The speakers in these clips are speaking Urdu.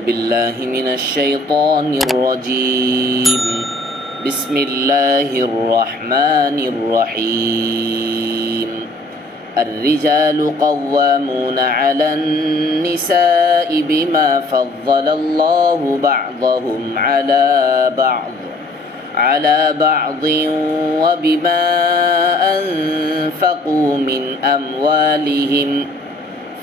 بالله من الشيطان الرجيم. بسم الله الرحمن الرحيم. الرجال قوامون على النساء بما فضل الله بعضهم على بعض وبما أنفقوا من أموالهم.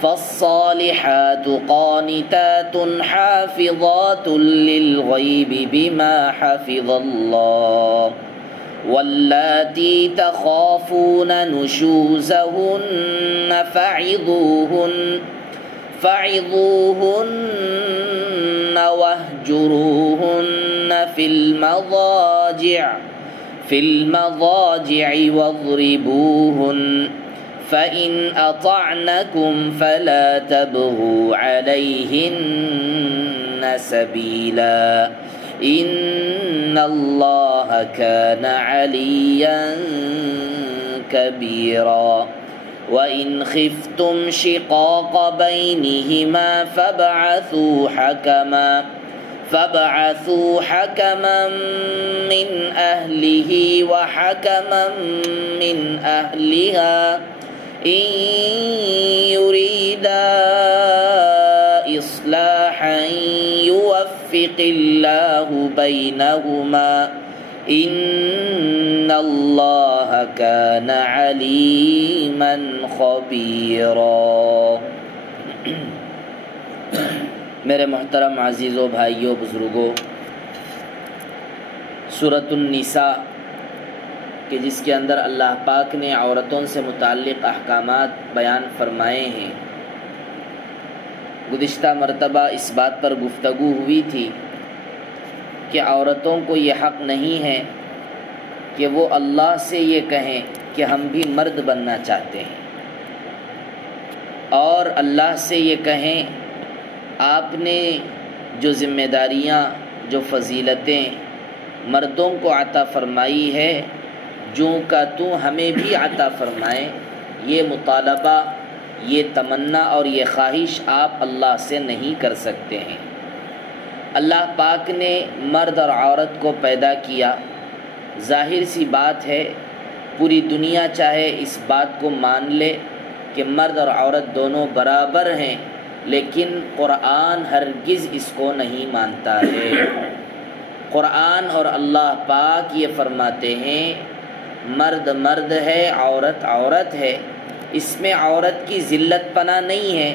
فالصالحات قانتات حافظات للغيب بما حفظ الله. واللاتي تخافون نشوزهن فعظوهن واهجروهن في المضاجع واضربوهن. فإن أطعنكم فلا تبغوا عليهن سبيلا إن الله كان عليا كبيرا. وإن خفتم شقاق بينهما فابعثوا حكما من أهله وحكما من أهلها إن يريدا إصلاحا يوفق الله بينهما إن الله كان عليما خبيرا. میرے محترم عزیزوں، بھائیوں، بزرگوں، سورۃ النساء کہ جس کے اندر اللہ پاک نے عورتوں سے متعلق احکامات بیان فرمائے ہیں، گزشتہ مرتبہ اس بات پر گفتگو ہوئی تھی کہ عورتوں کو یہ حق نہیں ہے کہ وہ اللہ سے یہ کہیں کہ ہم بھی مرد بننا چاہتے ہیں، اور اللہ سے یہ کہیں آپ نے جو ذمہ داریاں، جو فضیلتیں مردوں کو عطا فرمائی ہے، جو کا تو ہمیں بھی عطا فرمائے. یہ مطالبہ، یہ تمنا اور یہ خواہش آپ اللہ سے نہیں کر سکتے ہیں. اللہ پاک نے مرد اور عورت کو پیدا کیا. ظاہر سی بات ہے، پوری دنیا چاہے اس بات کو مان لے کہ مرد اور عورت دونوں برابر ہیں، لیکن قرآن ہرگز اس کو نہیں مانتا ہے. قرآن اور اللہ پاک یہ فرماتے ہیں مرد مرد ہے، عورت عورت ہے. اس میں عورت کی ذلت پناہ نہیں ہے،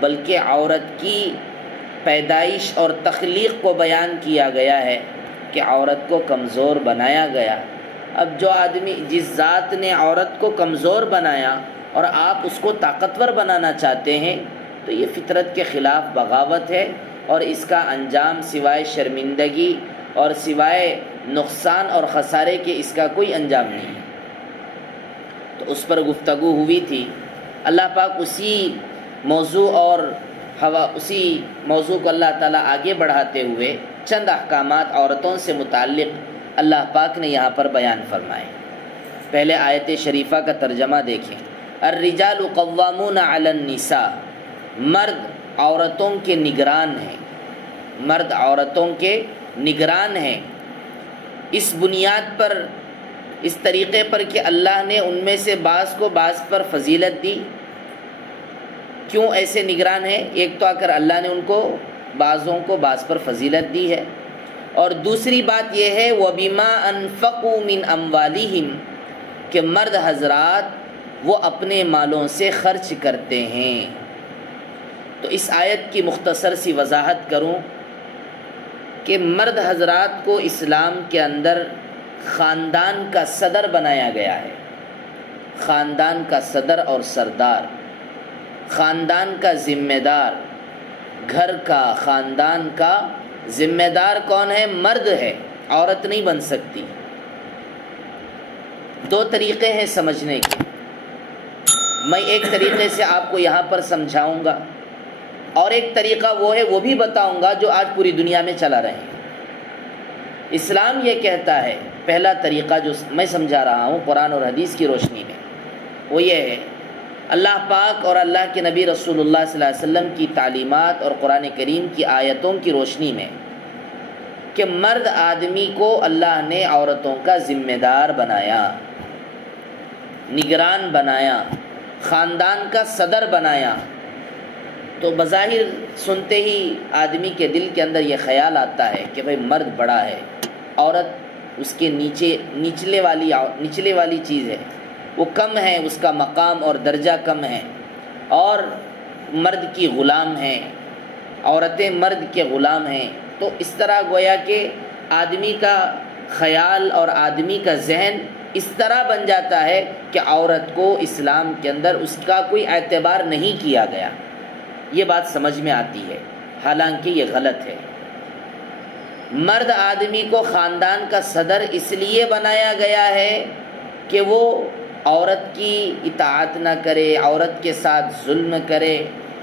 بلکہ عورت کی پیدائش اور تخلیق کو بیان کیا گیا ہے کہ عورت کو کمزور بنایا گیا. اب جو آدمی، جس ذات نے عورت کو کمزور بنایا اور آپ اس کو طاقتور بنانا چاہتے ہیں، تو یہ فطرت کے خلاف بغاوت ہے، اور اس کا انجام سوائے شرمندگی اور سوائے نقصان اور خسارے کے اس کا کوئی انجام نہیں ہے. تو اس پر گفتگو ہوئی تھی. اللہ پاک اسی موضوع کو اللہ تعالیٰ آگے بڑھاتے ہوئے چند احکامات عورتوں سے متعلق اللہ پاک نے یہاں پر بیان فرمائے. پہلے آیت شریفہ کا ترجمہ دیکھیں. الرجال قوامون علی النساء، مرد عورتوں کے نگران ہیں. مرد عورتوں کے نگران ہیں. اس بنیاد پر، اس طریقے پر کہ اللہ نے ان میں سے بعض کو بعض پر فضیلت دی. کیوں ایسے نگران ہیں؟ ایک تو آ کر اللہ نے ان کو بعضوں کو بعض پر فضیلت دی ہے، اور دوسری بات یہ ہے وَبِمَا أَنفَقُوا مِنْ أَمْوَالِهِمْ کہ مرد حضرات وہ اپنے مالوں سے خرچ کرتے ہیں. تو اس آیت کی مختصر سی وضاحت کروں کہ مرد حضرات کو اسلام کے اندر خاندان کا صدر بنایا گیا ہے. خاندان کا صدر اور سردار، خاندان کا ذمہ دار، گھر کا، خاندان کا ذمہ دار کون ہے؟ مرد ہے، عورت نہیں بن سکتی. دو طریقے ہیں سمجھنے کے. میں ایک طریقے سے آپ کو یہاں پر سمجھاؤں گا، اور ایک طریقہ وہ ہے، وہ بھی بتاؤں گا جو آج پوری دنیا میں چلا رہے ہیں. اسلام یہ کہتا ہے، پہلا طریقہ جو میں سمجھا رہا ہوں قرآن اور حدیث کی روشنی میں، وہ یہ ہے اللہ پاک اور اللہ کے نبی رسول اللہ صلی اللہ علیہ وسلم کی تعلیمات اور قرآن کریم کی آیتوں کی روشنی میں کہ مرد آدمی کو اللہ نے عورتوں کا ذمہ دار بنایا، نگران بنایا، خاندان کا صدر بنایا، تو بظاہر سنتے ہی آدمی کے دل کے اندر یہ خیال آتا ہے کہ بھئی مرد بڑا ہے، عورت اس کے نچلے والی چیز ہے، وہ کم ہے، اس کا مقام اور درجہ کم ہے، اور مرد کی غلام ہیں، عورتیں مرد کے غلام ہیں۔ تو اس طرح گویا کہ آدمی کا خیال اور آدمی کا ذہن اس طرح بن جاتا ہے کہ عورت کو اسلام کے اندر اس کا کوئی اعتبار نہیں کیا گیا۔ یہ بات سمجھ میں آتی ہے، حالانکہ یہ غلط ہے۔ مرد آدمی کو خاندان کا صدر اس لیے بنایا گیا ہے کہ وہ عورت کی اطاعت نہ کرے، عورت کے ساتھ ظلم کرے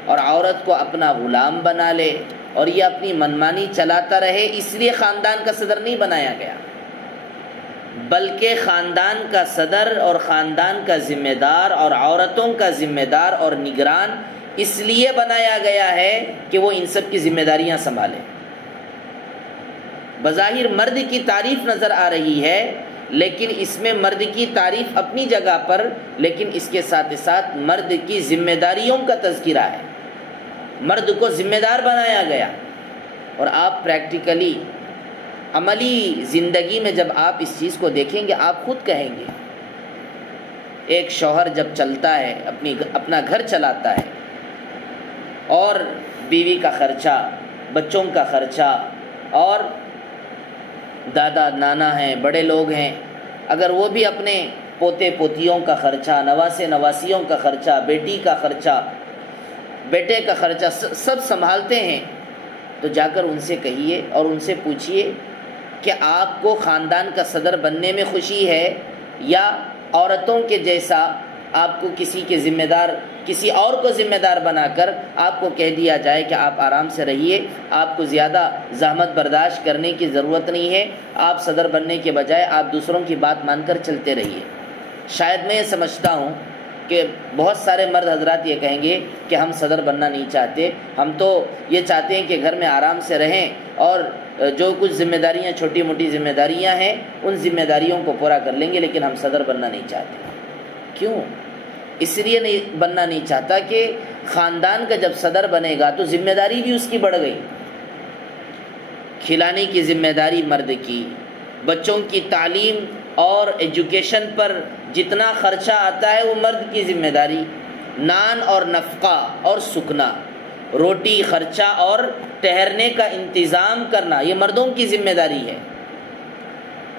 اور عورت کو اپنا غلام بنا لے اور یہ اپنی منمانی چلاتا رہے، اس لیے خاندان کا صدر نہیں بنایا گیا، بلکہ خاندان کا صدر اور خاندان کا ذمہ دار اور عورتوں کا ذمہ دار اور نگران اس لیے بنایا گیا ہے کہ وہ ان سب کی ذمہ داریاں سنبھالے۔ بظاہر مرد کی تعریف نظر آ رہی ہے، لیکن اس میں مرد کی تعریف اپنی جگہ پر، لیکن اس کے ساتھ ساتھ مرد کی ذمہ داریوں کا تذکرہ ہے۔ مرد کو ذمہ دار بنایا گیا، اور آپ پریکٹیکلی عملی زندگی میں جب آپ اس چیز کو دیکھیں گے آپ خود کہیں گے، ایک شوہر جب چلتا ہے، اپنا گھر چلاتا ہے اور بیوی کا خرچہ، بچوں کا خرچہ، اور دادا نانا ہیں، بڑے لوگ ہیں، اگر وہ بھی اپنے پوتے پوتیوں کا خرچہ، نواسے نواسیوں کا خرچہ، بیٹی کا خرچہ، بیٹے کا خرچہ سب سنبھالتے ہیں، تو جا کر ان سے کہیے اور ان سے پوچھئے کہ آپ کو خاندان کا صدر بننے میں خوشی ہے، یا عورتوں کے جیسا آپ کو کسی اور کو ذمہ دار بنا کر آپ کو کہہ دیا جائے کہ آپ آرام سے رہیے، آپ کو زیادہ زحمت برداشت کرنے کی ضرورت نہیں ہے، آپ صدر بننے کے بجائے آپ دوسروں کی بات مان کر چلتے رہیے۔ شاید میں یہ سمجھتا ہوں کہ بہت سارے مرد حضرات یہ کہیں گے کہ ہم صدر بننا نہیں چاہتے، ہم تو یہ چاہتے ہیں کہ گھر میں آرام سے رہیں اور جو کچھ ذمہ داریاں، چھوٹی موٹی ذمہ داریاں ہیں، ان ذمہ داریوں کو پورا کر لیں گے، لیکن ہم صدر بننا نہیں چاہتے۔ کیوں؟ اس لیے نہیں بننا نہیں چاہتا کہ خاندان کا جب صدر بنے گا تو ذمہ داری بھی اس کی بڑھ گئی، کھلانے کی ذمہ داری مرد کی، بچوں کی تعلیم اور ایجوکیشن پر جتنا خرچہ آتا ہے وہ مرد کی ذمہ داری، نان اور نفقہ اور سکنا، روٹی خرچہ اور ٹھہرنے کا انتظام کرنا، یہ مردوں کی ذمہ داری ہے۔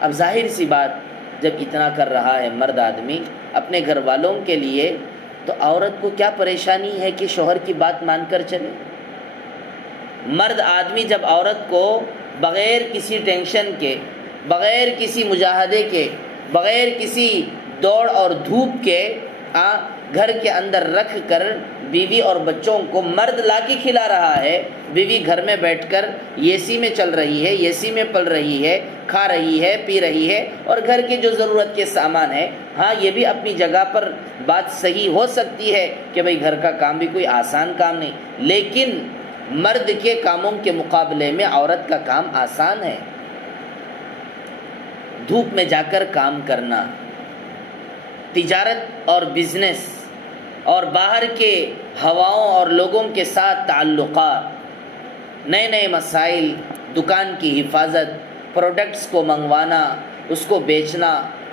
اب ظاہر سی بات، جب اتنا کر رہا ہے مرد آدمی اپنے گھر والوں کے لیے، تو عورت کو کیا پریشانی ہے کہ شوہر کی بات مان کر چلے؟ مرد آدمی جب عورت کو بغیر کسی ٹینشن کے، بغیر کسی مجاہدے کے، بغیر کسی دوڑ اور دھوپ کے گھر کے اندر رکھ کر بیوی اور بچوں کو مرد لا کے کھلا رہا ہے، بیوی گھر میں بیٹھ کر اے سی میں چل رہی ہے، اے سی میں پل رہی ہے، کھا رہی ہے، پی رہی ہے، اور گھر کے جو ضرورت کے سامان ہے، ہاں یہ بھی اپنی جگہ پر بات صحیح ہو سکتی ہے کہ بھئی گھر کا کام بھی کوئی آسان کام نہیں، لیکن مرد کے کاموں کے مقابلے میں عورت کا کام آسان ہے۔ دھوپ میں جا کر کام کرنا، تجارت اور بزنس اور باہر کے ہواؤں اور لوگوں کے ساتھ تعلقات، نئے نئے مسائل، دکان کی حفاظت، پروڈکٹس کو منگوانا، اس کو بیچنا،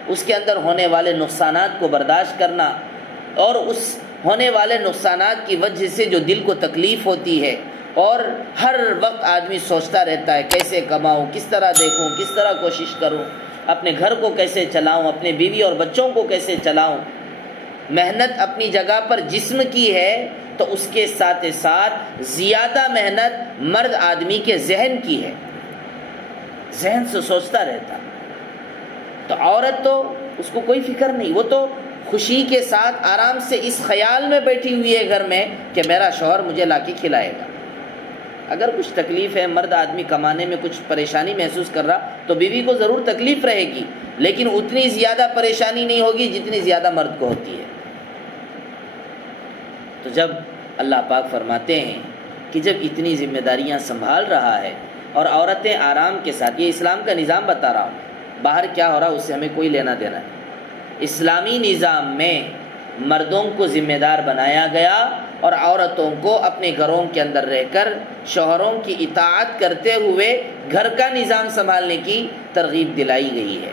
اس کے اندر ہونے والے نقصانات کو برداشت کرنا، اور اس ہونے والے نقصانات کی وجہ سے جو دل کو تکلیف ہوتی ہے، اور ہر وقت آدمی سوچتا رہتا ہے کیسے کماؤں، کس طرح دیکھوں، کس طرح کوشش کروں، اپنے گھر کو کیسے چلاؤں، اپنے بیوی اور بچوں کو کیسے چلاؤں۔ محنت اپنی جگہ پر جسم کی ہے، تو اس کے ساتھ ساتھ زیادہ محنت مرد آدمی کے ذہن کی ہے، ذہن سے سوچتا رہتا۔ تو عورت تو اس کو کوئی فکر نہیں، وہ تو خوشی کے ساتھ آرام سے اس خیال میں بیٹھی ہوئی ہے گھر میں کہ میرا شوہر مجھے لا کے کھلائے گا۔ اگر کچھ تکلیف ہے، مرد آدمی کمانے میں کچھ پریشانی محسوس کر رہا، تو بیوی کو ضرور تکلیف رہے گی، لیکن اتنی زیادہ پریشانی نہیں ہوگی جتنی زیادہ مرد کو ہوتی ہے۔ تو جب اللہ پاک فرماتے ہیں کہ جب اتنی ذمہ داریاں سنبھال رہا ہے اور عورتیں آرام کے ساتھ، یہ اسلام کا نظام بتا رہا ہوں، باہر کیا ہو رہا ہے اس سے ہمیں کوئی لینا دینا نہیں۔ اسلامی نظام میں مردوں کو ذمہ دار بنایا گیا اور عورتوں کو اپنے گھروں کے اندر رہ کر شوہروں کی اطاعت کرتے ہوئے گھر کا نظام سنبھالنے کی ترغیب دلائی گئی ہے،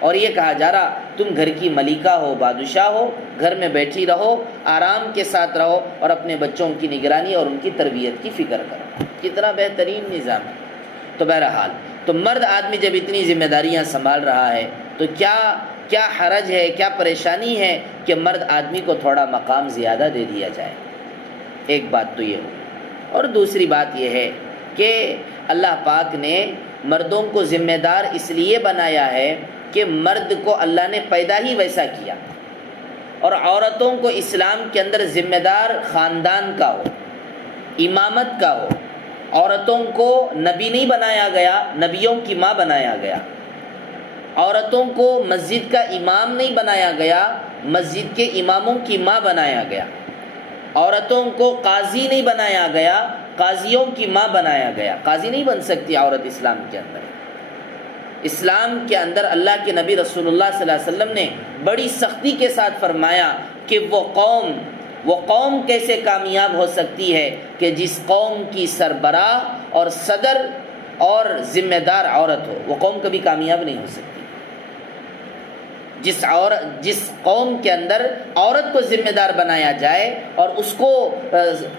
اور یہ کہا جا رہا تم گھر کی ملکہ ہو، بادشاہ ہو، گھر میں بیٹھی رہو، آرام کے ساتھ رہو اور اپنے بچوں کی نگرانی اور ان کی تربیت کی فکر کرو۔ کتنا بہترین نظام ہے۔ تو بہرحال تو مرد آدمی جب اتنی ذمہ داریاں سنبھال رہا ہے تو کیا حرج ہے، کیا پریشانی ہے کہ مرد آدمی کو تھوڑا مقام زیادہ دے دیا جائے۔ ایک بات تو یہ ہو، اور دوسری بات یہ ہے کہ اللہ پاک نے مردوں کو ذمہ دار اس لیے بنایا ہے کہ مرد کو اللہ نے پیدا ہی ویسا کیا، اور عورتوں کو اسلام کے اندر ذمہ دار خاندان کا ہو، امامت کا ہو۔ عورتوں کو نبی نہیں بنایا گیا، نبیوں کی ماں بنایا گیا۔ عورتوں کو مسجد کا امام نہیں بنایا گیا، مسجد کے اماموں کی ماں بنایا گیا۔ عورتوں کو قاضی نہیں بنایا گیا، قاضیوں کی ماں بنایا گیا۔ قاضی نہیں بن سکتی عورت اسلام کے اندر۔ اسلام کے اندر اللہ کے نبی رسول اللہ صلی اللہ علیہ وسلم نے بڑی سختی کے ساتھ فرمایا کہ وہ قوم کیسے کامیاب ہو سکتی ہے کہ جس قوم کی سربراہ اور صدر اور ذمہ دار عورت ہو، وہ قوم کبھی کامیاب نہیں ہو سکتی۔ جس قوم کے اندر عورت کو ذمہ دار بنایا جائے اور اس کو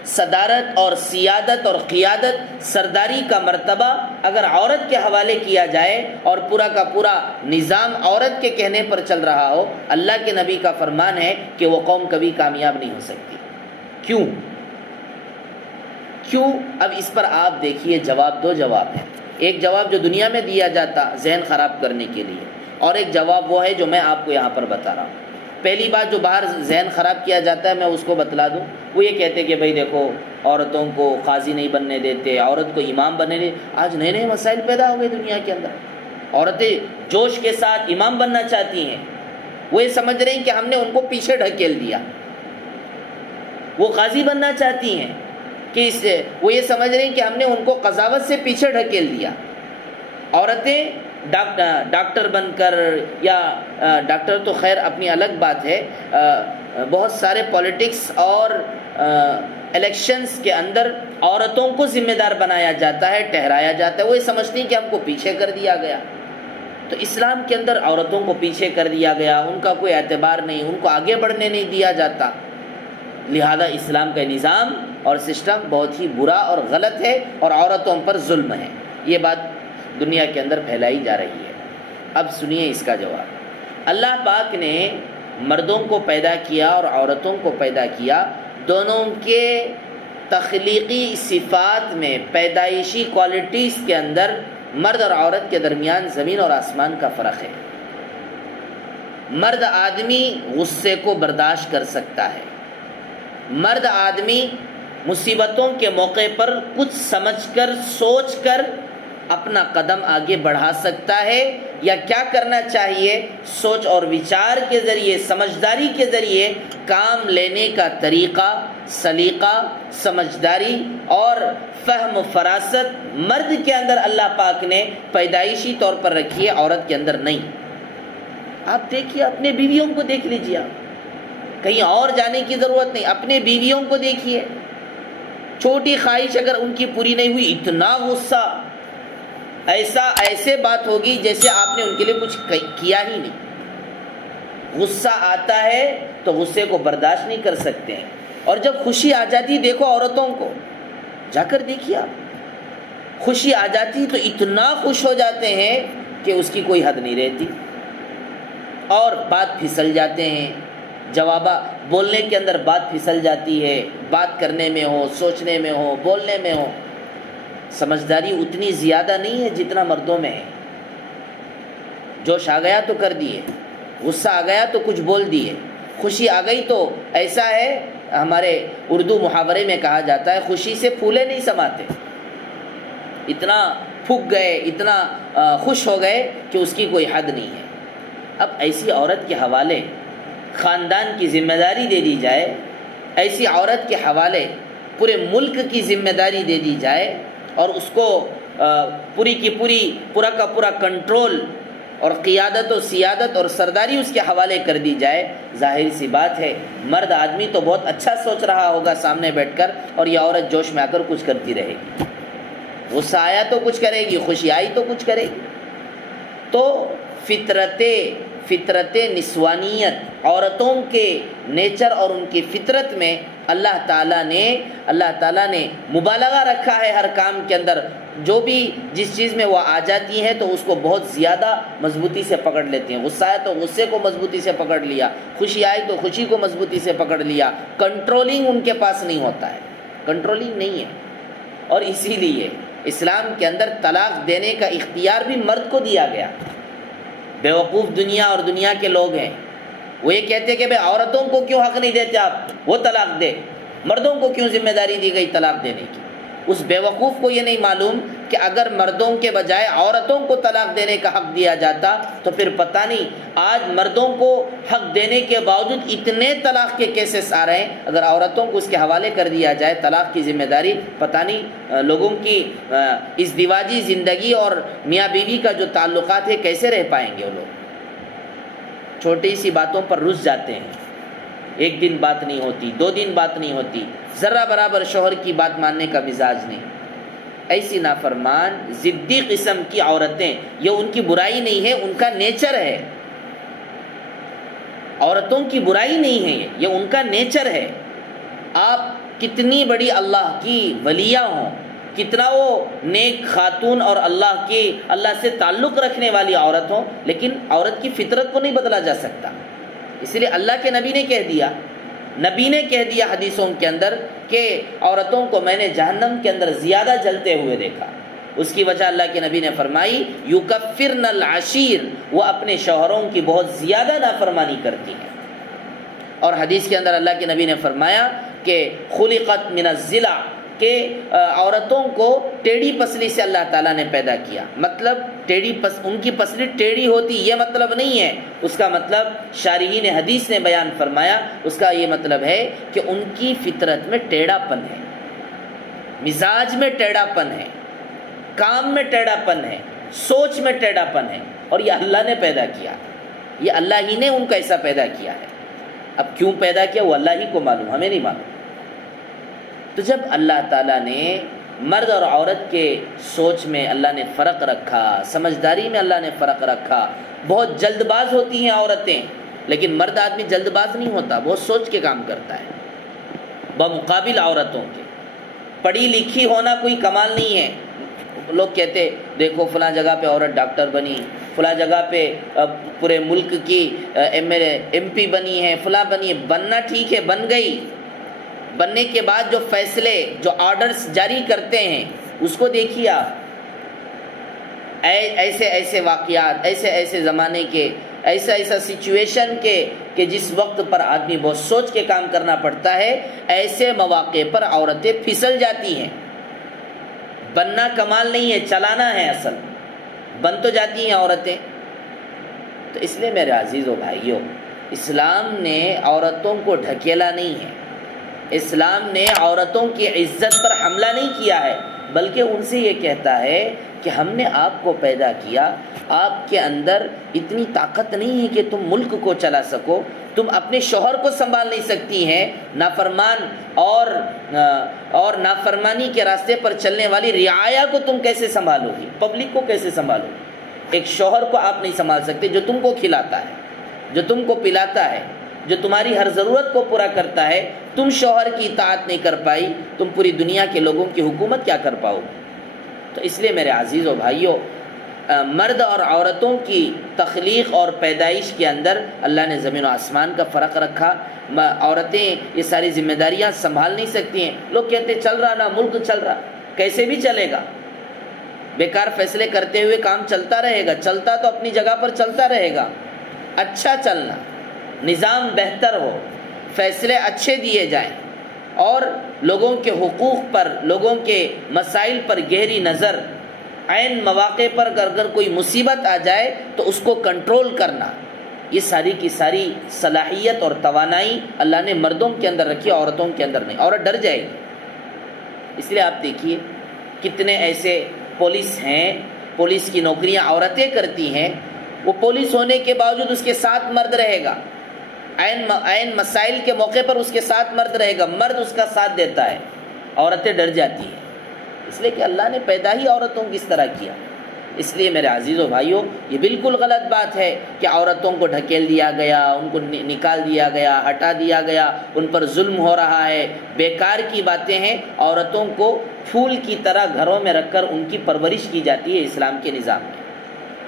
صدارت اور سیادت اور قیادت، سرداری کا مرتبہ اگر عورت کے حوالے کیا جائے اور پورا کا پورا نظام عورت کے کہنے پر چل رہا ہو، اللہ کے نبی کا فرمان ہے کہ وہ قوم کبھی کامیاب نہیں ہو سکتی۔ کیوں؟ اب اس پر آپ دیکھیے دو جواب ہیں۔ ایک جواب جو دنیا میں دیا جاتا ذہن خراب کرنے کے لیے، اور ایک جواب وہ ہے جو میں آپ کو یہاں پر بتا رہا ہوں۔ پہلی بات جو باہر ذہن خراب کیا جاتا ہے میں اس کو بتلا دوں، وہ یہ کہتے کہ بھئی دیکھو عورتوں کو قاضی نہیں بننے دیتے، عورت کو امام بننے دیتے۔ آج نئے نئے مسائل پیدا ہو گئے دنیا کے اندر، عورتیں جوش کے ساتھ امام بننا چاہتی ہیں۔ وہ یہ سمجھ رہی ہیں کہ ہم نے ان کو پیچھے ڈھکیل دیا۔ وہ قاضی بننا چاہتی ہیں کہ وہ یہ سمجھ رہی ہیں کہ ہم نے ان کو قضاوت سے پیچھے ڈھکیل دیا۔ عورتیں ڈاکٹر بن کر، یا ڈاکٹر تو خیر اپنی الگ بات ہے، بہت سارے پولیٹکس اور الیکشنز کے اندر عورتوں کو ذمہ دار بنایا جاتا ہے، ٹھہرایا جاتا ہے۔ وہ یہ سمجھتی ہیں کہ ہم کو پیچھے کر دیا گیا۔ تو اسلام کے اندر عورتوں کو پیچھے کر دیا گیا، ان کا کوئی اعتبار نہیں، ان کو آگے بڑھنے نہیں دیا جاتا۔ لہذا اسلام کا نظام اور سسٹم بہت ہی برا اور غلط ہے اور عورتوں پر ظلم ہے۔ یہ بات دنیا کے اندر پھیلائی جا رہی ہے۔ اب سنیے اس کا جواب۔ اللہ پاک نے مردوں کو پیدا کیا اور عورتوں کو پیدا کیا، دونوں کے تخلیقی صفات میں، پیدائشی کوالٹیز کے اندر مرد اور عورت کے درمیان زمین اور آسمان کا فرق ہے۔ مرد آدمی غصے کو برداشت کر سکتا ہے، مرد آدمی مصیبتوں کے موقع پر کچھ سمجھ کر، سوچ کر اپنا قدم آگے بڑھا سکتا ہے، یا کیا کرنا چاہیے سوچ اور وچار کے ذریعے، سمجھداری کے ذریعے کام لینے کا طریقہ، سلیقہ، سمجھداری اور فہم و فراست مرد کے اندر اللہ پاک نے پیدائشی طور پر رکھی ہے، عورت کے اندر نہیں۔ آپ دیکھیے، اپنے بیویوں کو دیکھ لیجیے، آپ کہیں اور جانے کی ضرورت نہیں، اپنے بیویوں کو دیکھیے، چھوٹی خواہش اگر ان کی پوری نہیں ہوئی اتنا غصہ، ایسے بات ہوگی جیسے آپ نے ان کے لیے کچھ کیا ہی نہیں۔ غصہ آتا ہے تو غصے کو برداشت نہیں کر سکتے ہیں، اور جب خوشی آ جاتی، دیکھو عورتوں کو جا کر دیکھیے آپ، خوشی آ جاتی تو اتنا خوش ہو جاتے ہیں کہ اس کی کوئی حد نہیں رہتی، اور بات پھسل جاتے ہیں، جوابہ بولنے کے اندر بات پھسل جاتی ہے، بات کرنے میں ہو، سوچنے میں ہو، بولنے میں ہو۔ سمجھداری اتنی زیادہ نہیں ہے جتنا مردوں میں ہے۔ جوش آ گیا تو کر دیے، غصہ آ گیا تو کچھ بول دیے، خوشی آ گئی تو ایسا ہے، ہمارے اردو محاورے میں کہا جاتا ہے خوشی سے پھولے نہیں سماتے، اتنا پھک گئے، اتنا خوش ہو گئے کہ اس کی کوئی حد نہیں ہے۔ اب ایسی عورت کے حوالے خاندان کی ذمہ داری دے دی جائے ایسی عورت کے حوالے پورے ملک کی ذمہ داری دے دی جائے اور اس کو پوری کی پوری پورا کا پورا کنٹرول اور قیادت و سیادت اور سرداری اس کے حوالے کر دی جائے، ظاہر سی بات ہے مرد آدمی تو بہت اچھا سوچ رہا ہوگا سامنے بیٹھ کر، اور یہ عورت جوش میں آ کر کچھ کرتی رہے گی، غصہ آیا تو کچھ کرے گی، خوشی آئی تو کچھ کرے گی۔ تو فطرت نسوانیت، عورتوں کے نیچر اور ان کی فطرت میں اللہ تعالیٰ نے مبالغہ رکھا ہے ہر کام کے اندر۔ جو بھی جس چیز میں وہ آ جاتی ہیں تو اس کو بہت زیادہ مضبوطی سے پکڑ لیتی ہیں، غصہ آئے تو غصے کو مضبوطی سے پکڑ لیا، خوشی آئی تو خوشی کو مضبوطی سے پکڑ لیا، کنٹرولنگ ان کے پاس نہیں ہوتا ہے، کنٹرولنگ نہیں ہے۔ اور اسی لیے اسلام کے اندر طلاق دینے کا اختیار بھی مرد کو دیا گیا۔ بیوقوف دنیا اور دنیا کے لوگ ہیں، وہ یہ کہتے ہیں کہ بھئی عورتوں کو کیوں حق نہیں دیتے آپ، وہ طلاق دے، مردوں کو کیوں ذمہ داری دی گئی طلاق دینے کی۔ اس بیوقوف کو یہ نہیں معلوم کہ اگر مردوں کے بجائے عورتوں کو طلاق دینے کا حق دیا جاتا تو پھر پتہ نہیں آج مردوں کو حق دینے کے باوجود اتنے طلاق کے کیسز آ رہے ہیں۔ اگر عورتوں کو اس کے حوالے کر دیا جائے طلاق کی ذمہ داری، پتہ نہیں لوگوں کی ازدواجی زندگی اور میاں بیوی کا جو تعلقات ہے کیسے رہ پائیں گے۔ وہ لوگ چھوٹی سی باتوں پر رس جاتے ہیں، ایک دن بات نہیں ہوتی، 2 دن بات نہیں ہوتی، ذرہ برابر شوہر کی بات ماننے کا مزاج نہیں۔ ایسی نافرمان ضدی قسم کی عورتیں، یہ ان کی برائی نہیں ہے، ان کا نیچر ہے۔ عورتوں کی برائی نہیں ہے، یہ ان کا نیچر ہے۔ آپ کتنی بڑی اللہ کی ولیہ ہوں، کتنا وہ نیک خاتون اور اللہ سے تعلق رکھنے والی عورت ہوں، لیکن عورت کی فطرت کو نہیں بدلا جا سکتا۔ اس لیے اللہ کے نبی نے کہہ دیا حدیثوں کے اندر کہ عورتوں کو میں نے جہنم کے اندر زیادہ جلتے ہوئے دیکھا۔ اس کی وجہ اللہ کے نبی نے فرمائی یکفرن العشیر، وہ اپنے شوہروں کی بہت زیادہ نافرمانی کرتی ہیں۔ اور حدیث کے اندر اللہ کے نبی نے فرمایا کہ خلقت من الضلع، کہ عورتوں کو ٹیڑھی پسلی سے اللہ تعالیٰ نے پیدا کیا۔ مطلب ان کی پسلی ٹیڑھی ہوتی یہ مطلب نہیں ہے، اس کا مطلب شارحین حدیث نے بیان فرمایا، اس کا یہ مطلب ہے کہ ان کی فطرت میں ٹیڑھا پن ہے، مزاج میں ٹیڑھا پن ہے، کام میں ٹیڑھا پن ہے، سوچ میں ٹیڑھا پن ہے، اور یہ اللہ نے پیدا کیا، یہ اللہ ہی نے ان کا ایسا پیدا کیا ہے۔ اب کیوں پیدا کیا وہ اللہ ہی کو معلوم، ہمیں نہیں معلوم۔ تو جب اللہ تعالیٰ نے مرد اور عورت کے سوچ میں اللہ نے فرق رکھا، سمجھداری میں اللہ نے فرق رکھا، بہت جلد باز ہوتی ہیں عورتیں، لیکن مرد آدمی جلد باز نہیں ہوتا، بہت سوچ کے کام کرتا ہے بمقابل عورتوں کے۔ پڑھی لکھی ہونا کوئی کمال نہیں ہے۔ لوگ کہتے دیکھو فلاں جگہ پہ عورت ڈاکٹر بنی، فلاں جگہ پہ پورے ملک کی MP بنی ہے، فلاں بنی ہے، بننا ٹھیک ہے، بن گئی، بننے کے بعد جو فیصلے جو آرڈرز جاری کرتے ہیں اس کو دیکھیے آپ، ایسے واقعات، ایسے زمانے کے، ایسا سچویشن کے کہ جس وقت پر آدمی بہت سوچ کے کام کرنا پڑتا ہے، ایسے مواقع پر عورتیں پھسل جاتی ہیں۔ بننا کمال نہیں ہے، چلانا ہے اصل، بن تو جاتی ہیں عورتیں۔ تو اس لیے میرے عزیز و بھائیوں، اسلام نے عورتوں کو ڈھکیلا نہیں ہے، اسلام نے عورتوں کی عزت پر حملہ نہیں کیا ہے، بلکہ ان سے یہ کہتا ہے کہ ہم نے آپ کو پیدا کیا، آپ کے اندر اتنی طاقت نہیں ہے کہ تم ملک کو چلا سکو، تم اپنے شوہر کو سنبھال نہیں سکتی ہیں، نافرمان اور نافرمانی کے راستے پر چلنے والی رعایا کو تم کیسے سنبھالو گی، پبلک کو کیسے سنبھالو گی؟ ایک شوہر کو آپ نہیں سنبھال سکتے جو تم کو کھلاتا ہے، جو تم کو پلاتا ہے، جو تمہاری ہر ضرورت کو پورا کرتا ہے۔ تم شوہر کی اطاعت نہیں کر پائی، تم پوری دنیا کے لوگوں کی حکومت کیا کر پاؤ گے؟ تو اس لیے میرے عزیز و بھائیوں، مرد اور عورتوں کی تخلیق اور پیدائش کے اندر اللہ نے زمین و آسمان کا فرق رکھا۔ عورتیں یہ ساری ذمہ داریاں سنبھال نہیں سکتی ہیں۔ لوگ کہتے چل رہا نا، ملک چل رہا، کیسے بھی چلے گا، بیکار فیصلے کرتے ہوئے کام چلتا رہے گا، چلتا تو اپنی جگہ پر چلتا رہے گا۔ اچھا چلنا، نظام بہتر ہو، فیصلے اچھے دیے جائیں، اور لوگوں کے حقوق پر، لوگوں کے مسائل پر گہری نظر، عین مواقع پر اگر کوئی مصیبت آ جائے تو اس کو کنٹرول کرنا، یہ ساری کی ساری صلاحیت اور توانائی اللہ نے مردوں کے اندر رکھی، عورتوں کے اندر نہیں۔ عورت ڈر جائے گی۔ اس لیے آپ دیکھیے کتنے ایسے پولیس ہیں، پولیس کی نوکریاں عورتیں کرتی ہیں، وہ پولیس ہونے کے باوجود اس کے ساتھ مرد رہے گا، عین مسائل کے موقع پر اس کے ساتھ مرد رہے گا، مرد اس کا ساتھ دیتا ہے، عورتیں ڈر جاتی ہیں، اس لیے کہ اللہ نے پیدا ہی عورتوں کو اس طرح کیا۔ اس لیے میرے عزیزو بھائیو، یہ بالکل غلط بات ہے کہ عورتوں کو ڈھکیل دیا گیا، ان کو نکال دیا گیا، ہٹا دیا گیا، ان پر ظلم ہو رہا ہے، بیکار کی باتیں ہیں۔ عورتوں کو پھول کی طرح گھروں میں رکھ کر ان کی پرورش کی جاتی ہے اسلام کے نظام میں،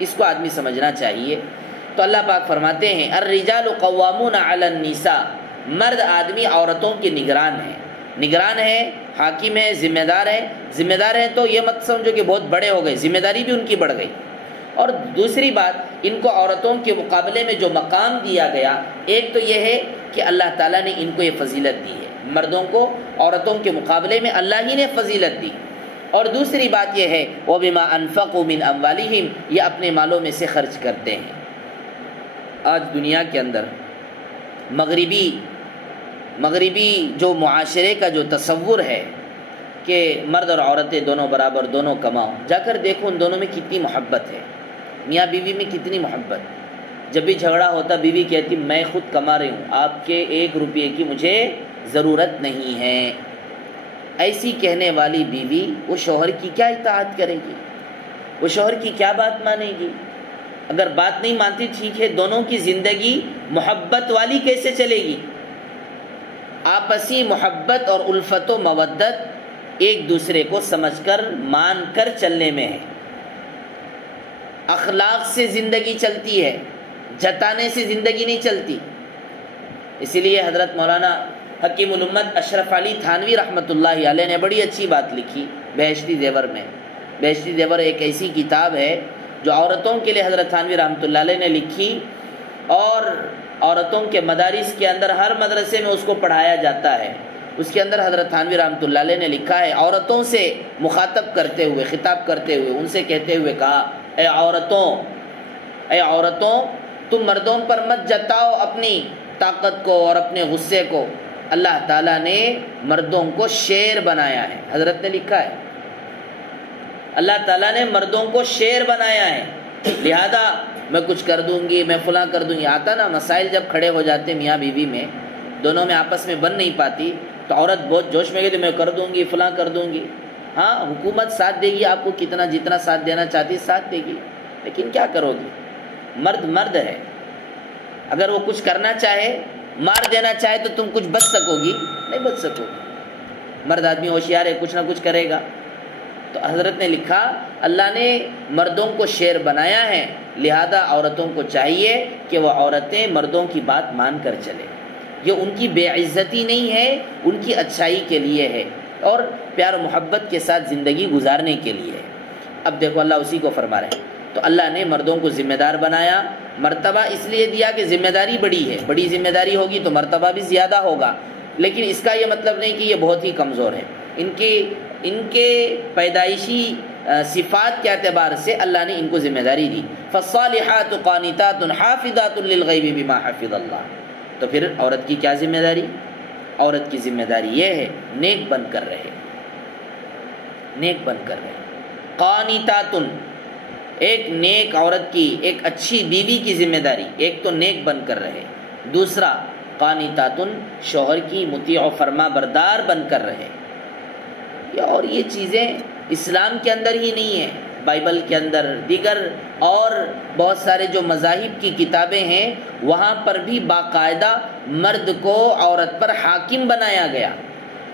اس کو آدمی سمجھنا چاہیے۔ تو اللہ پاک فرماتے ہیں الرجال قوامون علی النساء، مرد آدمی عورتوں کے نگران ہیں، نگران ہے، حاکم ہے، ذمہ دار ہے۔ ذمہ دار ہے تو یہ مت سمجھو کہ بہت بڑے ہو گئے، ذمہ داری بھی ان کی بڑھ گئی۔ اور دوسری بات، ان کو عورتوں کے مقابلے میں جو مقام دیا گیا، ایک تو یہ ہے کہ اللہ تعالیٰ نے ان کو یہ فضیلت دی ہے، مردوں کو عورتوں کے مقابلے میں اللہ ہی نے فضیلت دی۔ اور دوسری بات یہ ہے وَبِمَا أَنفَقُوا مِنْ أَمْوَالِهِمْ، یہ اپنے مالوں میں سے خرچ کرتے ہیں۔ آج دنیا کے اندر مغربی جو معاشرے کا جو تصور ہے کہ مرد اور عورتیں دونوں برابر، دونوں کماؤ، جا کر دیکھو ان دونوں میں کتنی محبت ہے، میاں بیوی میں کتنی محبت۔ جب بھی جھگڑا ہوتا بیوی کہتی میں خود کما رہی ہوں، آپ کے 1 روپے کی مجھے ضرورت نہیں ہے۔ ایسی کہنے والی بیوی وہ شوہر کی کیا اطاعت کرے گی؟ وہ شوہر کی کیا بات مانے گی؟ اگر بات نہیں مانتی ٹھیک ہے، دونوں کی زندگی محبت والی کیسے چلے گی؟ آپسی محبت اور الفت و مودت ایک دوسرے کو سمجھ کر مان کر چلنے میں ہے، اخلاق سے زندگی چلتی ہے، جتانے سے زندگی نہیں چلتی۔ اسی لیے حضرت مولانا حکیم الامت اشرف علی تھانوی رحمۃ اللہ علیہ نے بڑی اچھی بات لکھی بہشتی زیور میں۔ بہشتی زیور ایک ایسی کتاب ہے جو عورتوں کے لیے حضرت تھانوی رحمۃ اللہ علیہ نے لکھی، اور عورتوں کے مدارس کے اندر ہر مدرسے میں اس کو پڑھایا جاتا ہے۔ اس کے اندر حضرت تھانوی رحمۃ اللہ علیہ نے لکھا ہے، عورتوں سے مخاطب کرتے ہوئے، خطاب کرتے ہوئے، ان سے کہتے ہوئے کہا اے عورتوں تم مردوں پر مت جتاؤ اپنی طاقت کو اور اپنے غصے کو، اللہ تعالیٰ نے مردوں کو شیر بنایا ہے۔ حضرت نے لکھا ہے اللہ تعالیٰ نے مردوں کو شیر بنایا ہے، لہذا میں کچھ کر دوں گی، میں فلاں کر دوں گی۔ آتا نا مسائل جب کھڑے ہو جاتے میاں بیوی میں، دونوں میں آپس میں بن نہیں پاتی، تو عورت بہت جوش میں کہتی میں کر دوں گی، فلاں کر دوں گی۔ ہاں حکومت ساتھ دے گی، آپ کو جتنا ساتھ دینا چاہتی ساتھ دے گی، لیکن کیا کرو گی؟ مرد ہے، اگر وہ کچھ کرنا چاہے، مار دینا چاہے تو تم کچھ بچ سکو گی؟ نہیں بچ سکو گی۔ مرد آدمی ہوشیار ہے، کچھ نہ کچھ کرے گا۔ تو حضرت نے لکھا اللہ نے مردوں کو شیر بنایا ہے، لہذا عورتوں کو چاہیے کہ وہ عورتیں مردوں کی بات مان کر چلے۔ یہ ان کی بے عزتی نہیں ہے، ان کی اچھائی کے لیے ہے اور پیار و محبت کے ساتھ زندگی گزارنے کے لیے ہے۔ اب دیکھو اللہ اسی کو فرما رہے ہیں۔ تو اللہ نے مردوں کو ذمہ دار بنایا، مرتبہ اس لیے دیا کہ ذمہ داری بڑی ہے، بڑی ذمہ داری ہوگی تو مرتبہ بھی زیادہ ہوگا، لیکن اس کا یہ مطلب نہیں کہ یہ بہت ہی کمزور ہے۔ ان کے پیدائشی صفات کے اعتبار سے اللہ نے ان کو ذمہ داری دی۔ فالصالحات قانتات حافظات للغیب بما حفظ اللہ۔ تو پھر عورت کی کیا ذمہ داری؟ عورت کی ذمہ داری یہ ہے نیک بن کر رہے، نیک بن کر رہے۔ قانتات، ایک نیک عورت کی، ایک اچھی بیوی کی ذمہ داری ایک تو نیک بن کر رہے، دوسرا قانتات شوہر کی مطیع و فرما بردار بن کر رہے۔ اور یہ چیزیں اسلام کے اندر ہی نہیں ہیں، بائبل کے اندر، دیگر اور بہت سارے جو مذاہب کی کتابیں ہیں وہاں پر بھی باقاعدہ مرد کو عورت پر حاکم بنایا گیا،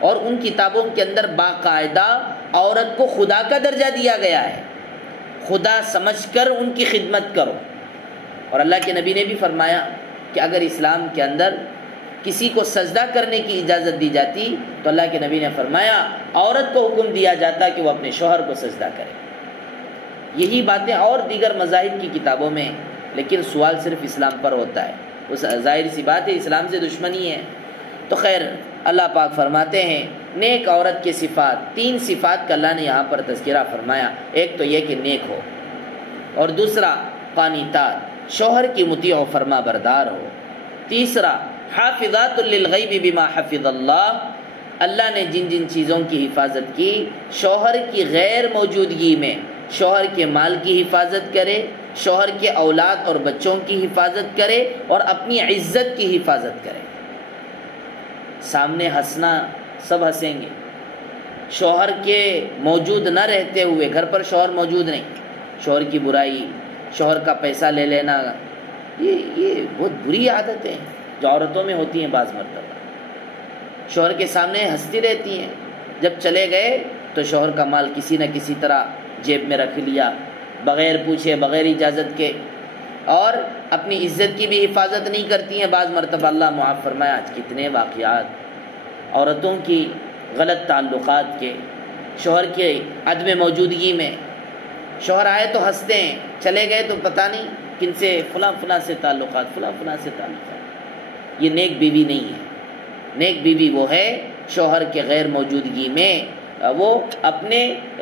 اور ان کتابوں کے اندر باقاعدہ عورت کو خدا کا درجہ دیا گیا ہے، خدا سمجھ کر ان کی خدمت کرو۔ اور اللہ کے نبی نے بھی فرمایا کہ اگر اسلام کے اندر کسی کو سجدہ کرنے کی اجازت دی جاتی تو اللہ کے نبی نے فرمایا عورت کو حکم دیا جاتا کہ وہ اپنے شوہر کو سجدہ کرے۔ یہی باتیں اور دیگر مذاہب کی کتابوں میں، لیکن سوال صرف اسلام پر ہوتا ہے، اس ظاہر سی بات ہے اسلام سے دشمنی ہے۔ تو خیر اللہ پاک فرماتے ہیں نیک عورت کے صفات، 3 صفات کا اللہ نے یہاں پر تذکرہ فرمایا۔ ایک تو یہ کہ نیک ہو، اور دوسرا قانتات، شوہر کی مطیع و فرما بردار ہو۔ تیسرا حافظات للغیب بما حفظ اللہ، اللہ نے جن جن چیزوں کی حفاظت کی، شوہر کی غیر موجودگی میں شوہر کے مال کی حفاظت کرے، شوہر کے اولاد اور بچوں کی حفاظت کرے، اور اپنی عزت کی حفاظت کرے۔ سامنے ہنسنا سب ہنسیں گے، شوہر کے موجود نہ رہتے ہوئے، گھر پر شوہر موجود نہیں، شوہر کی برائی، شوہر کا پیسہ لے لینا، یہ بہت بری عادتیں ہیں جو عورتوں میں ہوتی ہیں۔ بعض مرتبہ شوہر کے سامنے ہنستی رہتی ہیں، جب چلے گئے تو شوہر کا مال کسی نہ کسی طرح جیب میں رکھ لیا، بغیر پوچھے، بغیر اجازت کے، اور اپنی عزت کی بھی حفاظت نہیں کرتی ہیں۔ بعض مرتبہ اللہ معاف فرمائے، آج کتنے واقعات عورتوں کی غلط تعلقات کے، شوہر کے عدم موجودگی میں، شوہر آئے تو ہنستے ہیں، چلے گئے تو پتہ نہیں کن سے، فلاں فلاں سے تعلقات، فلاں فلاں سے تعلقات۔ یہ نیک بیوی نہیں ہے۔ نیک بیوی وہ ہے شوہر کے غیر موجودگی میں وہ اپنے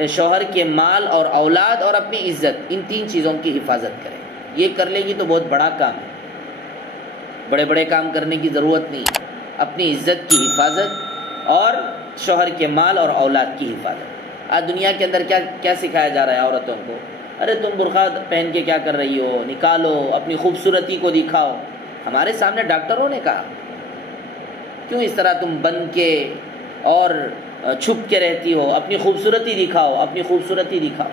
شوہر کے مال اور اولاد اور اپنی عزت، ان تین چیزوں کی حفاظت کرے۔ یہ کر لے گی تو بہت بڑا کام ہے، بڑے بڑے کام کرنے کی ضرورت نہیں، اپنی عزت کی حفاظت اور شوہر کے مال اور اولاد کی حفاظت۔ آج دنیا کے اندر کیا سکھایا جا رہا ہے عورتوں کو؟ ارے تم برقع پہن کے کیا کر رہی ہو، نکالو، اپنی خوبصورتی کو دکھاؤ۔ ہمارے سامنے ڈاکٹروں نے کہا کیوں اس طرح تم بن کے اور چھپ کے رہتی ہو، اپنی خوبصورتی دکھاؤ، اپنی خوبصورتی دکھاؤ۔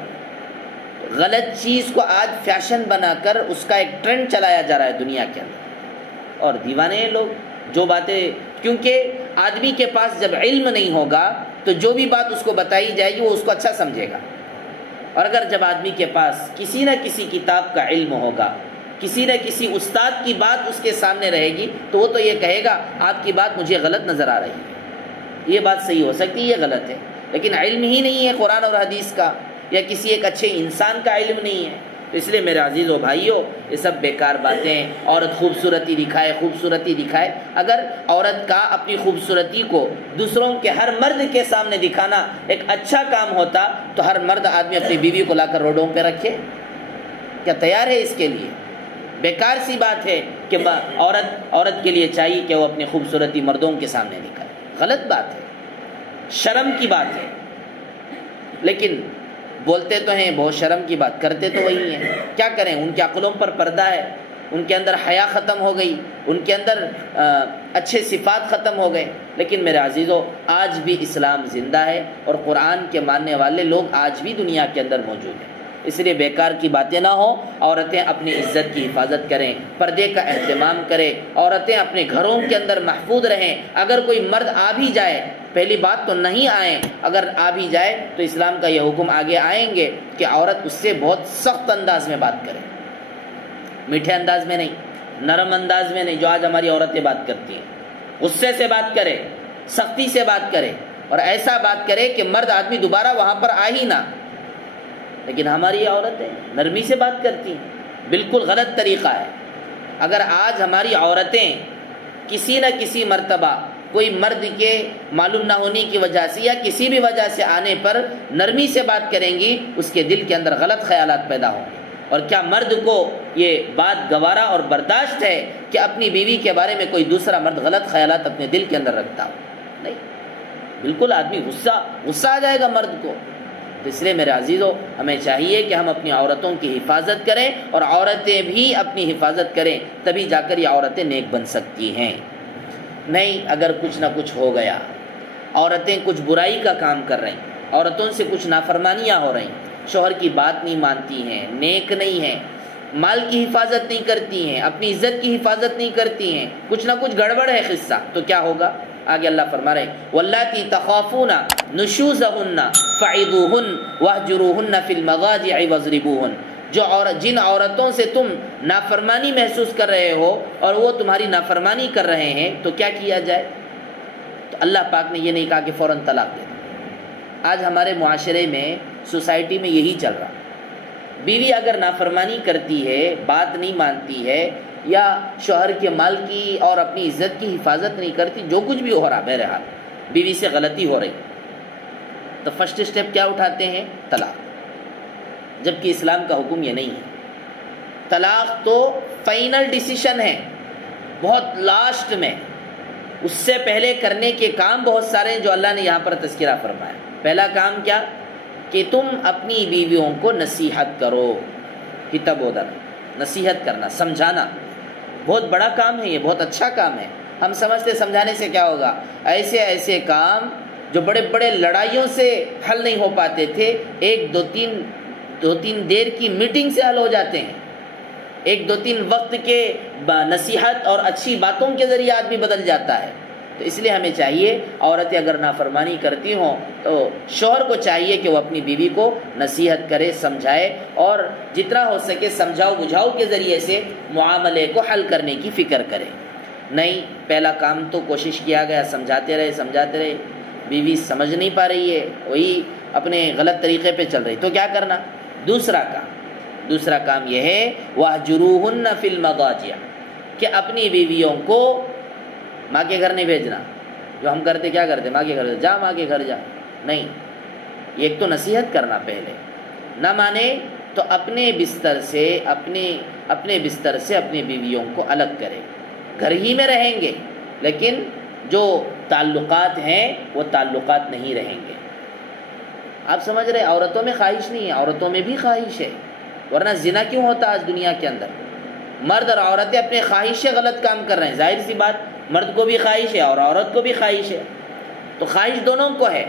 غلط چیز کو آج فیشن بنا کر اس کا ایک ٹرینڈ چلایا جا رہا ہے دنیا کے اندر، اور دیوانے ہیں لوگ جو باتیں، کیونکہ آدمی کے پاس جب علم نہیں ہوگا تو جو بھی بات اس کو بتائی جائے گی وہ اس کو اچھا سمجھے گا، اور اگر جب آدمی کے پاس کسی نہ کسی کتاب کا علم ہوگا، کسی نہ کسی استاد کی بات اس کے سامنے رہے گی، تو وہ تو یہ کہے گا آپ کی بات مجھے غلط نظر آ رہی ہے، یہ بات صحیح ہو سکتی ہے، یہ غلط ہے۔ لیکن علم ہی نہیں ہے قرآن اور حدیث کا، یا کسی ایک اچھے انسان کا علم نہیں ہے، تو اس لیے میرے عزیز و بھائیوں، یہ سب بیکار باتیں ہیں۔ عورت خوبصورتی دکھائے، خوبصورتی دکھائے، اگر عورت کا اپنی خوبصورتی کو دوسروں کے ہر مرد کے سامنے دکھانا ایک اچھا کام ہوتا تو ہر مرد آدمی اپنی بیوی کو لا کر روڈوں پہ رکھے؟ کیا تیار ہے اس کے لیے؟ بیکار سی بات ہے کہ عورت کے لیے چاہیے کہ وہ اپنی خوبصورتی مردوں کے سامنے دکھائے، غلط بات ہے، شرم کی بات ہے۔ لیکن بولتے تو ہیں بہت شرم کی بات، کرتے تو وہی ہیں۔ کیا کریں، ان کے عقلوں پر پردہ ہے، ان کے اندر حیا ختم ہو گئی، ان کے اندر اچھے صفات ختم ہو گئے۔ لیکن میرے عزیزو، آج بھی اسلام زندہ ہے اور قرآن کے ماننے والے لوگ آج بھی دنیا کے اندر موجود ہیں، اس لیے بیکار کی باتیں نہ ہوں۔ عورتیں اپنی عزت کی حفاظت کریں، پردے کا اہتمام کریں، عورتیں اپنے گھروں کے اندر محفوظ رہیں۔ اگر کوئی مرد آ بھی جائے، پہلی بات تو نہیں آئیں، اگر آ بھی جائے تو اسلام کا یہ حکم آگے آئیں گے کہ عورت اس سے بہت سخت انداز میں بات کرے، میٹھے انداز میں نہیں، نرم انداز میں نہیں، جو آج ہماری عورتیں بات کرتی ہیں۔ غصے سے بات کرے، سختی سے بات کرے، اور ایسا بات کرے کہ مرد آدمی دوبارہ وہاں پر آ ہی نہ۔ لیکن ہماری عورتیں نرمی سے بات کرتی ہیں، بالکل غلط طریقہ ہے۔ اگر آج ہماری عورتیں کسی نہ کسی مرتبہ کوئی مرد کے معلوم نہ ہونے کی وجہ سے یا کسی بھی وجہ سے آنے پر نرمی سے بات کریں گی، اس کے دل کے اندر غلط خیالات پیدا ہوں گے۔ اور کیا مرد کو یہ بات گوارا اور برداشت ہے کہ اپنی بیوی کے بارے میں کوئی دوسرا مرد غلط خیالات اپنے دل کے اندر رکھتا ہو؟ نہیں، بالکل آدمی غصہ آ جائے گا مرد کو۔ تو اس لیے میرے عزیزو، ہمیں چاہیے کہ ہم اپنی عورتوں کی حفاظت کریں اور عورتیں بھی اپنی حفاظت کریں، تبھی جا کر یہ عورتیں نیک بن سکتی ہیں۔ نہیں، اگر کچھ نہ کچھ ہو گیا، عورتیں کچھ برائی کا کام کر رہی ہیں، عورتوں سے کچھ نافرمانیاں ہو رہی ہیں، شوہر کی بات نہیں مانتی ہیں، نیک نہیں ہیں، مال کی حفاظت نہیں کرتی ہیں، اپنی عزت کی حفاظت نہیں کرتی ہیں، کچھ نہ کچھ گڑبڑ ہے قصہ، تو کیا ہوگا؟ آگے اللہ فرما رہے ہیں واللاتی تخافون نشوزهن فعظوهن واهجروهن في المضاجع واضربوهن، جن عورتوں سے تم نافرمانی محسوس کر رہے ہو اور وہ تمہاری نافرمانی کر رہے ہیں تو کیا کیا جائے؟ تو اللہ پاک نے یہ نہیں کہا کہ فوراً طلاق دے دو۔ آج ہمارے معاشرے میں، سوسائٹی میں یہی چل رہا، بیوی اگر نافرمانی کرتی ہے، بات نہیں مانتی ہے، یا شوہر کے مال کی اور اپنی عزت کی حفاظت نہیں کرتی، جو کچھ بھی ہو رہا، بہرحال بیوی سے غلطی ہو رہی، تو فرسٹ اسٹیپ کیا اٹھاتے ہیں؟ طلاق، جبکہ اسلام کا حکم یہ نہیں ہے۔ طلاق تو فائنل ڈیسیشن ہے، بہت لاسٹ میں، اس سے پہلے کرنے کے کام بہت سارے ہیں جو اللہ نے یہاں پر تذکرہ فرمایا۔ پہلا کام کیا کہ تم اپنی بیویوں کو نصیحت کرو، ہتبودن، نصیحت کرنا، سمجھانا، بہت بڑا کام ہے یہ، بہت اچھا کام ہے۔ ہم سمجھتے سمجھانے سے کیا ہوگا، ایسے ایسے کام جو بڑے بڑے لڑائیوں سے حل نہیں ہو پاتے تھے، ایک دو تین دیر کی میٹنگ سے حل ہو جاتے ہیں، ایک دو تین وقت کے نصیحت اور اچھی باتوں کے ذریعے آدمی بدل جاتا ہے۔ تو اس لیے ہمیں چاہیے، عورتیں اگر نافرمانی کرتی ہوں تو شوہر کو چاہیے کہ وہ اپنی بیوی کو نصیحت کرے، سمجھائے، اور جتنا ہو سکے سمجھاؤ بجھاؤ کے ذریعے سے معاملے کو حل کرنے کی فکر کرے۔ نہیں، پہلا کام تو کوشش کیا گیا، سمجھاتے رہے، بیوی سمجھ نہیں پا رہی ہے، وہی اپنے غلط طریقے پہ چل رہی، تو کیا کرنا؟ دوسرا کام یہ ہے وَاهْجُرُوهُنَّ فِي الْمَضَاجِعِ، کہ اپنی بیویوں کو ماں کے گھر نہیں بھیجنا۔ جو ہم کرتے کیا کرتے، ماں کے گھر جا، ماں کے گھر جا، نہیں، ایک تو نصیحت کرنا پہلے، نہ مانے تو اپنے بستر سے اپنی بیویوں کو الگ کرے۔ گھر ہی میں رہیں گے لیکن جو تعلقات ہیں وہ تعلقات نہیں رہیں گے۔ آپ سمجھ رہے، عورتوں میں خواہش نہیں ہے، عورتوں میں بھی خواہش ہے، ورنہ زنا کیوں ہوتا آج دنیا کے اندر؟ مرد اور عورتیں اپنے خواہش سے غلط کام کر رہے ہیں، ظاہر سی بات، مرد کو بھی خواہش ہے اور عورت کو بھی خواہش ہے، تو خواہش دونوں کو ہے۔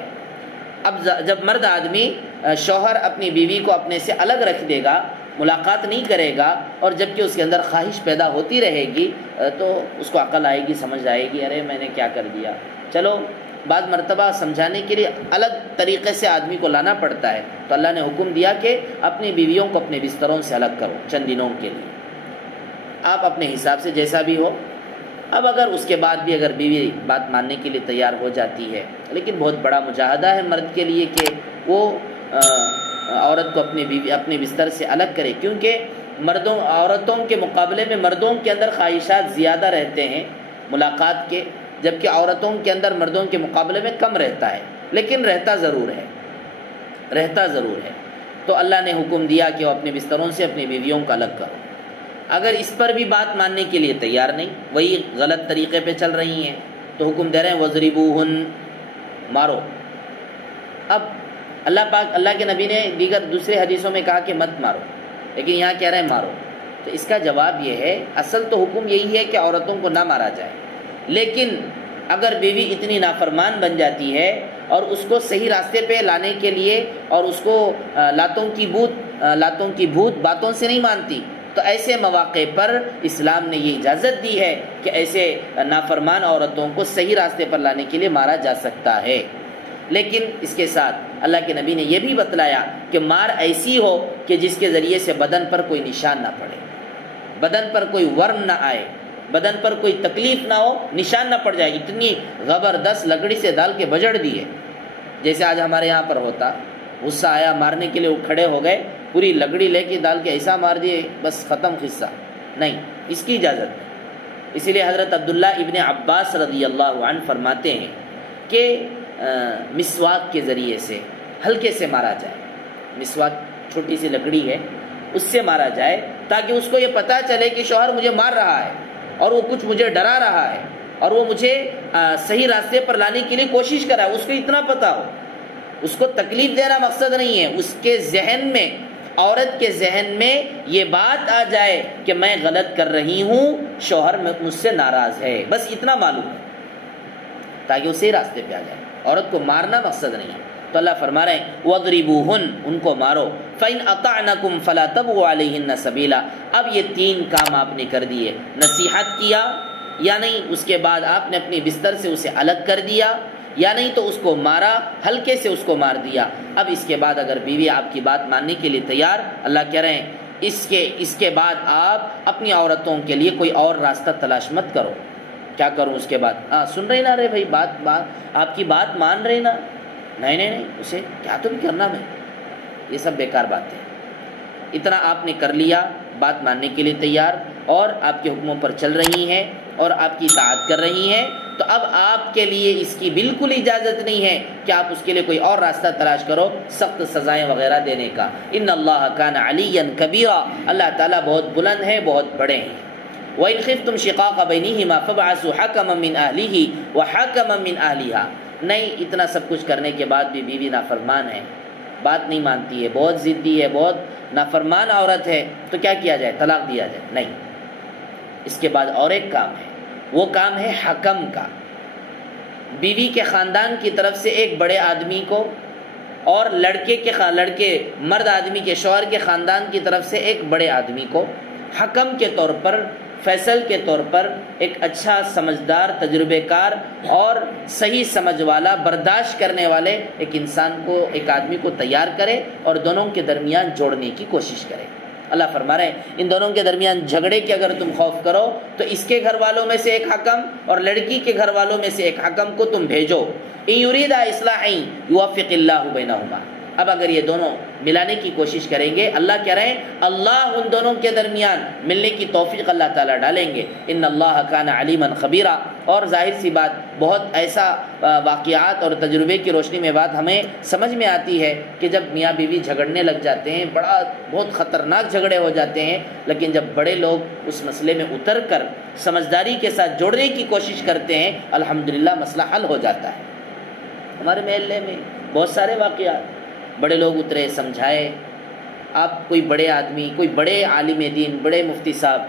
اب جب مرد آدمی، شوہر اپنی بیوی کو اپنے سے الگ رکھ دے گا، ملاقات نہیں کرے گا، اور جب کہ اس کے اندر خواہش پیدا ہوتی رہے گی تو اس کو عقل آئے گی، سمجھ آئے گی، ارے میں نے کیا کر دیا۔ چلو بعض مرتبہ سمجھانے کے لیے الگ طریقے سے آدمی کو لانا پڑتا ہے، تو اللہ نے حکم دیا کہ اپنی بیویوں کو اپنے بستروں سے الگ کرو چند دنوں کے لیے، آپ اپنے حساب سے جیسا بھی ہو۔ اب اگر اس کے بعد بھی اگر بیوی بات ماننے کے لیے تیار ہو جاتی ہے، لیکن بہت بڑا مجاہدہ ہے مرد کے لیے کہ وہ عورت کو اپنے بستر سے الگ کرے، کیونکہ عورتوں کے مقابلے میں مردوں کے اندر خواہشات زیادہ رہتے ہیں ملاقات کے، جبکہ عورتوں کے اندر مردوں کے مقابلے میں کم رہتا ہے، لیکن رہتا ضرور ہے۔ تو اللہ نے حکم دیا کہ وہ اپنے بستروں سے اپنی بیویوں کو الگ کرو۔ اگر اس پر بھی بات ماننے کے لیے تیار نہیں، وہی غلط طریقے پہ چل رہی ہیں، تو حکم دے رہے ہیں وَضْرِبُوهُنَّ، مارو۔ اب اللہ کے نبی نے دوسرے حدیثوں میں کہا کہ مت مارو، لیکن یہاں کہہ رہے ہیں مارو۔ تو اس کا جواب یہ ہے، اصل تو حکم یہی ہے کہ عورتوں کو نہ مارا جائے، لیکن اگر بیوی اتنی نافرمان بن جاتی ہے اور اس کو صحیح راستے پہ لانے کے لیے اور اس کو لاتوں کی بھوت باتوں سے نہیں مانتی، تو ایسے مواقع پر اسلام نے یہ اجازت دی ہے کہ ایسے نافرمان عورتوں کو صحیح راستے پر لانے کے لیے مارا جا سکتا ہے۔ لیکن اس کے ساتھ اللہ کے نبی نے یہ بھی بتلایا کہ مار ایسی ہو کہ جس کے ذریعے سے بدن پر کوئی نشان نہ پڑے، بدن پر کوئی ورم نہ آئے، بدن پر کوئی تکلیف نہ ہو، نشان نہ پڑ جائے، اتنی زبردست لکڑی سے ڈال کے بجڑ دیے، جیسے آج ہمارے یہاں پر ہوتا، غصہ آیا مارنے کے لیے وہ کھڑے ہو گئے، پوری لکڑی لے کے ڈال کے ایسا مار دیے، بس ختم قصہ، نہیں، اس کی اجازت نہیں۔ اسی لیے حضرت عبداللہ ابن عباس رضی اللہ عنہ فرماتے ہیں کہ مسواک کے ذریعے سے ہلکے سے مارا جائے، مسواک چھوٹی سی لکڑی ہے، اس سے مارا جائے تاکہ اس کو یہ پتہ چلے کہ شوہر مجھے مار رہا ہے اور وہ کچھ مجھے ڈرا رہا ہے اور وہ مجھے صحیح راستے پر لانے کے لیے کوشش کر رہا ہے، اس کو اتنا پتہ ہو۔ اس کو تکلیف دینا مقصد نہیں ہے، اس کے ذہن میں، عورت کے ذہن میں یہ بات آ جائے کہ میں غلط کر رہی ہوں، شوہر مجھ سے ناراض ہے، بس اتنا معلوم ہے، تاکہ وہ صحیح راستے پہ آ جائے۔ عورت کو مارنا مقصد نہیں ہے۔ تو اللہ فرما رہے ہیں وَضْرِبُوهُنَّ، ان کو مارو، فَإِنْ أَطَعْنَكُمْ فَلَا تَبْغُوا عَلَيْهِنَّ سَبِيلًا۔ اب یہ تین کام آپ نے کر دیے، نصیحت کیا یا نہیں، اس کے بعد آپ نے اپنے بستر سے اسے الگ کر دیا یا نہیں، تو اس کو مارا، ہلکے سے اس کو مار دیا۔ اب اس کے بعد اگر بیوی آپ کی بات ماننے کے لیے تیار، اللہ کہہ رہے ہیں اس کے بعد آپ اپنی عورتوں کے لیے کوئی اور راستہ تلاش مت کرو۔ کیا کروں اس کے بعد؟ سن رہے نا، رے بھائی بات آپ کی بات مان رہے نا، نہیں اسے کیا تو بھی کرنا میں، یہ سب بیکار بات ہے۔ اتنا آپ نے کر لیا، بات ماننے کے لیے تیار اور آپ کے حکموں پر چل رہی ہیں اور آپ کی اطاعت کر رہی ہیں، تو اب آپ کے لیے اس کی بالکل اجازت نہیں ہے کہ آپ اس کے لیے کوئی اور راستہ تلاش کرو سخت سزائیں وغیرہ دینے کا۔ ان اللہ کان علیا کبیرا، اللہ تعالیٰ بہت بلند ہے، بہت بڑے ہیں۔ وَإِنْ خِفْتُمْ شِقَاقَ بَيْنِهِمَا فَابْعَثُوا حَكَمًا مِّنْ أَهْلِهِ وَحَكَمًا مِّنْ أَهْلِهَا۔ نہیں، اتنا سب کچھ کرنے کے بعد بھی بیوی نافرمان ہے، بات نہیں مانتی ہے، بہت ضدی ہے، بہت نافرمان عورت ہے، تو کیا کیا جائے؟ طلاق دیا جائے؟ نہیں، اس کے بعد اور ایک کام ہے، وہ کام ہے حکم کا۔ بیوی کے خاندان کی طرف سے ایک بڑے آدمی کو اور لڑکے مرد آدمی کے شوہر کے خاندان کی طرف سے ایک بڑے آدمی کو حکم کے طور پر، فیصل کے طور پر ایک اچھا سمجھدار تجربے کار اور صحیح سمجھ والا برداشت کرنے والے ایک انسان کو، ایک آدمی کو تیار کرے اور دونوں کے درمیان جوڑنے کی کوشش کرے۔ اللہ فرما رہے ہیں ان دونوں کے درمیان جھگڑے کے اگر تم خوف کرو تو اس کے گھر والوں میں سے ایک حکم اور لڑکی کے گھر والوں میں سے ایک حکم کو تم بھیجو۔ ان یرید اصلاحا یوفق اللہ بینہما۔ اب اگر یہ دونوں ملانے کی کوشش کریں گے، اللہ کہہ رہے ہیں اللہ ان دونوں کے درمیان ملنے کی توفیق اللہ تعالیٰ ڈالیں گے۔ ان اللہ کان علیما خبیرا۔ اور ظاہر سی بات، بہت ایسا واقعات اور تجربے کی روشنی میں بات ہمیں سمجھ میں آتی ہے کہ جب میاں بیوی جھگڑنے لگ جاتے ہیں، بہت خطرناک جھگڑے ہو جاتے ہیں، لیکن جب بڑے لوگ اس مسئلے میں اتر کر سمجھداری کے ساتھ جوڑنے کی کوشش کرتے ہیں، الحمدللہ مسئلہ حل ہو جاتا ہے۔ ہمارے محلے میں بہت سارے واقعات، بڑے لوگ اترے، سمجھائے۔ آپ کوئی بڑے آدمی، کوئی بڑے عالم دین، بڑے مفتی صاحب،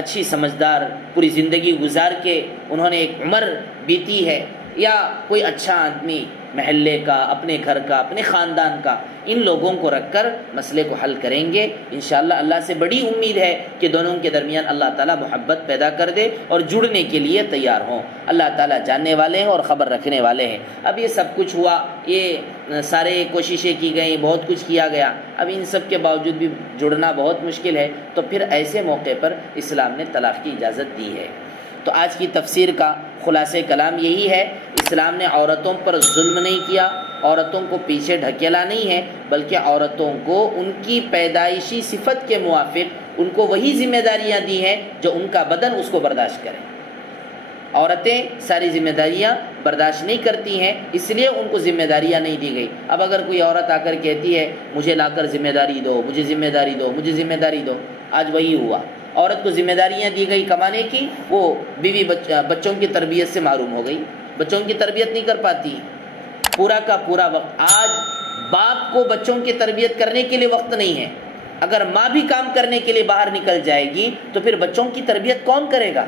اچھی سمجھدار، پوری زندگی گزار کے انہوں نے ایک عمر بیتی ہے، یا کوئی اچھا آدمی محلے کا، اپنے گھر کا، اپنے خاندان کا، ان لوگوں کو رکھ کر مسئلے کو حل کریں گے انشاءاللہ۔ اللہ سے بڑی امید ہے کہ دونوں کے درمیان اللہ تعالیٰ محبت پیدا کر دے اور جڑنے کے لیے تیار ہوں۔ اللہ تعالیٰ جاننے والے ہیں اور خبر رکھنے والے ہیں۔ اب یہ سب کچھ ہوا، یہ سارے کوششیں کی گئیں، بہت کچھ کیا گیا، اب ان سب کے باوجود بھی جڑنا بہت مشکل ہے، تو پھر ایسے موقع پر اسلام نے طلاق کی اجازت دی ہے۔ تو آج کی تفسیر کا خلاصہ کلام یہی ہے، اسلام نے عورتوں پر ظلم نہیں کیا، عورتوں کو پیچھے ڈھکیلا نہیں ہے، بلکہ عورتوں کو ان کی پیدائشی صفت کے موافق ان کو وہی ذمہ داریاں دی ہیں جو ان کا بدن اس کو برداشت کرے۔ عورتیں ساری ذمہ داریاں برداشت نہیں کرتی ہیں، اس لیے ان کو ذمہ داریاں نہیں دی گئی۔ اب اگر کوئی عورت آ کر کہتی ہے مجھے لا کر ذمہ داری دو، مجھے ذمہ داری دو، مجھے ذمہ داری دو، آج وہی ہوا۔ عورت کو ذمہ داریاں دی گئی کمانے کی، وہ بیوی بچوں کی تربیت سے محروم ہو گئی، بچوں کی تربیت نہیں کر پاتی، پورا کا پورا وقت۔ آج باپ کو بچوں کی تربیت کرنے کے لیے وقت نہیں ہے، اگر ماں بھی کام کرنے کے لیے باہر نکل جائے گی تو پھر بچوں کی تربیت کون کرے گا؟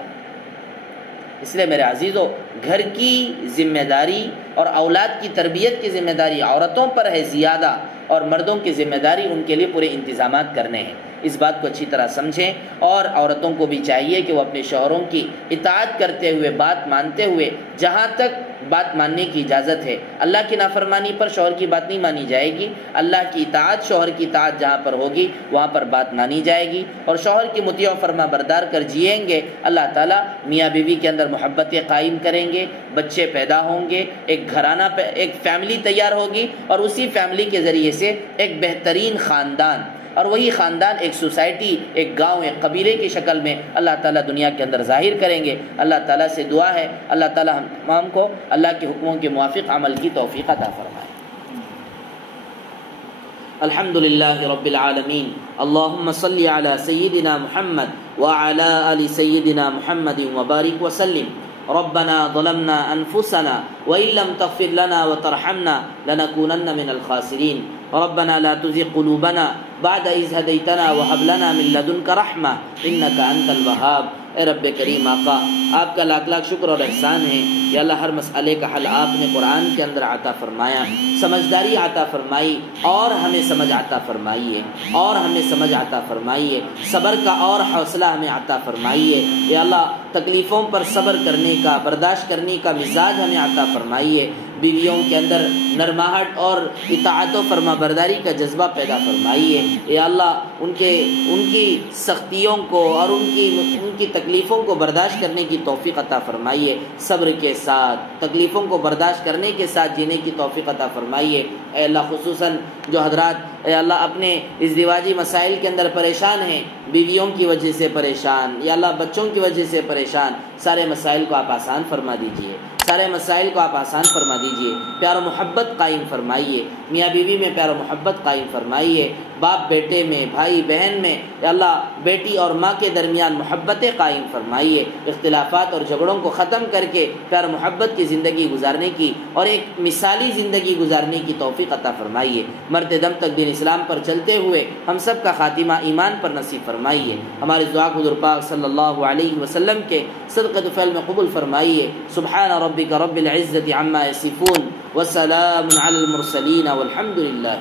اس لیے میرے عزیزو، گھر کی ذمہ داری اور اولاد کی تربیت کی ذمہ داری عورتوں پر ہے زیادہ، اور مردوں کی ذمہ داری ان کے لیے پورے انتظامات کرنے ہیں۔ اس بات کو اچھی طرح سمجھیں، اور عورتوں کو بھی چاہیے کہ وہ اپنے شوہروں کی اطاعت کرتے ہوئے، بات مانتے ہوئے، جہاں تک بات ماننے کی اجازت ہے، اللہ کی نافرمانی پر شوہر کی بات نہیں مانی جائے گی، اللہ کی اطاعت، شوہر کی اطاعت جہاں پر ہوگی وہاں پر بات مانی جائے گی، اور شوہر کی مطیع و فرما بردار کر جئیں گے، اللہ تعالیٰ میاں بیوی کے اندر محبتیں قائم کریں گے، بچے پیدا ہوں گے، ایک گھرانہ، ایک فیملی تیار ہوگی، اور اسی فیملی کے ذریعے سے ایک بہترین خاندان، اور وہی خاندان ایک سوسائٹی، ایک گاؤں، ایک قبیلے کی شکل میں اللہ تعالیٰ دنیا کے اندر ظاہر کریں گے۔ اللہ تعالیٰ سے دعا ہے اللہ تعالیٰ ہم تمام کو اللہ کے حکموں کے موافق عمل کی توفیق عطا فرمائے۔ الحمدللہ رب العالمین، اللہم صلی علی سیدنا محمد وعلی آل سیدنا محمد وبارک وسلم۔ ربنا ظلمنا انفسنا وان لم تغفر لنا وترحمنا لنكونن من الخاسرین۔ ربنا لا تزغ قلوبنا بعد إذ هديتنا وهب لنا من لدنك رحمة إنك أنت الوهاب۔ اے رب کریم آقا، آپ کا لاکھ لاکھ شکر اور احسان ہے، یا اللہ ہر مسئلے کا حل آپ نے قرآن کے اندر عطا فرمایا، سمجھداری عطا فرمائی، اور ہمیں سمجھ عطا فرمائیے، اور ہمیں سمجھ عطا فرمائیے، صبر کا اور حوصلہ ہمیں عطا فرمائیے، یا اللہ تکلیفوں پر صبر کرنے کا، برداشت کرنے کا مزاج ہمیں عطا فرمائیے، بیویوں کے اندر نرماہٹ اور اطاعت و فرما برداری کا جذبہ پیدا فرمائیے۔ اے اللہ ان کی سختیوں کو اور ان کی تکلیفوں کو برداشت کرنے کی توفیق عطا فرمائیے، صبر کے ساتھ تکلیفوں کو برداشت کرنے کے ساتھ جینے کی توفیق عطا فرمائیے۔ اے اللہ خصوصاً جو حضرات اے اللہ اپنے ازدواجی مسائل کے اندر پریشان ہیں، بیویوں کی وجہ سے پریشان یا اللہ بچوں کی وجہ سے پریشان، سارے مسائل کو آپ آسان فرما دیجئے، سارے مسائل کو آپ آسان فرما دیجئے، پیار و محبت قائم فرمائیے، میاں بیوی میں پیار و محبت قائم فرمائیے، باپ بیٹے میں، بھائی بہن میں یا اللہ بیٹی اور ماں کے درمیان محبتیں قائم فرمائیے، اختلافات اور جھگڑوں کو ختم کر کے پیار و محبت کی زندگی گزارنے کی اور ایک مثالی زندگی گزارنے کی توفیق عطا فرمائیے، مرتے دم تک دین اسلام پر چلتے ہوئے ہم سب کا خاتمہ ایمان پر نصیب فرمائیے، ہماری دعا کو حضور پاک صلی اللہ علیہ وسلم کے صدقہ طفیل میں قبول فرمائیے۔ سبحان ربک رب العزت عما یصفون وسلام علی المرسلین والحمد للہ۔